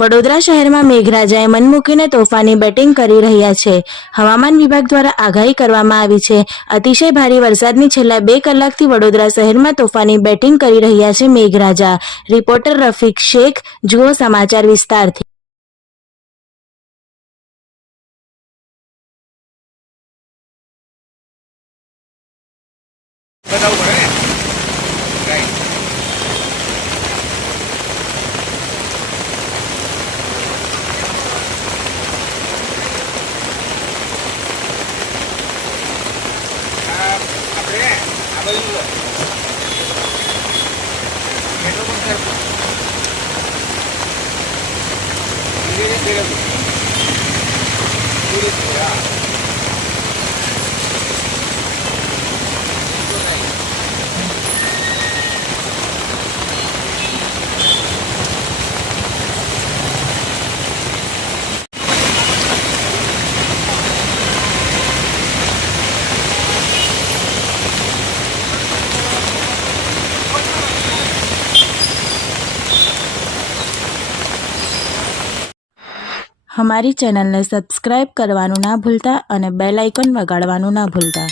વડોદરા શહેરમાં મેઘરાજાએ મન મૂકીને તોફાની બેટિંગ કરી રહ્યા છે. હવામાન વિભાગ દ્વારા આગાહી કરવામાં આવી છે. અતિશય ભારે વરસાદની છેલ્લા બે કલાકથી વડોદરા શહેરમાં તોફાની બેટિંગ કરી રહ્યા છે મેઘરાજા. રિપોર્ટર રફીક શેખ, જુઓ સમાચાર વિસ્તારથી. 이게 내가 우리 뭐야? અમારી ચેનલને સબસ્ક્રાઈબ કરવાનું ના ભૂલતા અને બેલ આઇકોન વગાડવાનું ના ભૂલતા